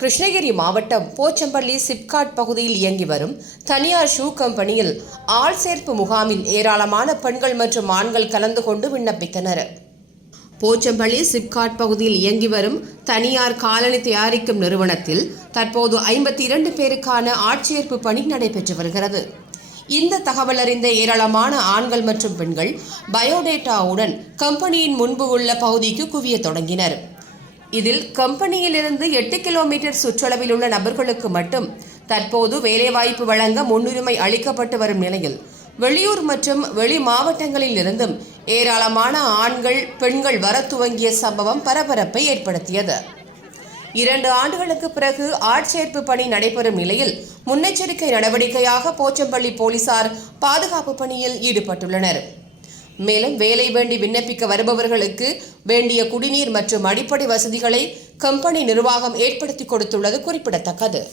கிருஷ்ணகிரி மாவட்டம் போச்சம்பள்ளி சிப்காட் பகுதியில் இயங்கி வரும் தனியார் ஷூ கம்பெனியில் ஆள் சேர்ப்பு முகாமில் ஏராளமான பெண்கள் மற்றும் ஆண்கள் கலந்து கொண்டு விண்ணப்பித்தனர். போச்சம்பள்ளி சிப்காட் பகுதியில் இயங்கி வரும் தனியார் காலணி தயாரிக்கும் நிறுவனத்தில் தற்போது ஐம்பத்தி இரண்டு பேருக்கான ஆட்சேர்ப்பு பணி நடைபெற்று வருகிறது. இந்த தகவல் அறிந்த ஏராளமான ஆண்கள் மற்றும் பெண்கள் பயோடேட்டாவுடன் கம்பெனியின் முன்பு உள்ள பகுதிக்கு குவிய தொடங்கினர். இதில் கம்பெனியிலிருந்து எட்டு கிலோமீட்டர் சுற்றளவில் உள்ள நபர்களுக்கு மட்டும் தற்போது வேலைவாய்ப்பு வழங்க முன்னுரிமை அளிக்கப்பட்டு வரும் நிலையில் வெளியூர் மற்றும் வெளி மாவட்டங்களில் இருந்தும் ஏராளமான ஆண்கள் பெண்கள் வர துவங்கிய சம்பவம் பரபரப்பை ஏற்படுத்தியது. இரண்டு ஆண்டுகளுக்கு பிறகு ஆட்சேர்ப்பு பணி நடைபெறும் நிலையில் முன்னெச்சரிக்கை நடவடிக்கையாக போச்சம்பள்ளி போலீசார் பாதுகாப்பு பணியில் ஈடுபட்டுள்ளனர். மேலும் வேலை வேண்டி விண்ணப்பிக்க வருபவர்களுக்கு வேண்டிய குடிநீர் மற்றும் அடிப்படை வசதிகளை கம்பெனி நிர்வாகம் ஏற்படுத்தி கொடுத்துள்ளது குறிப்பிடத்தக்கது.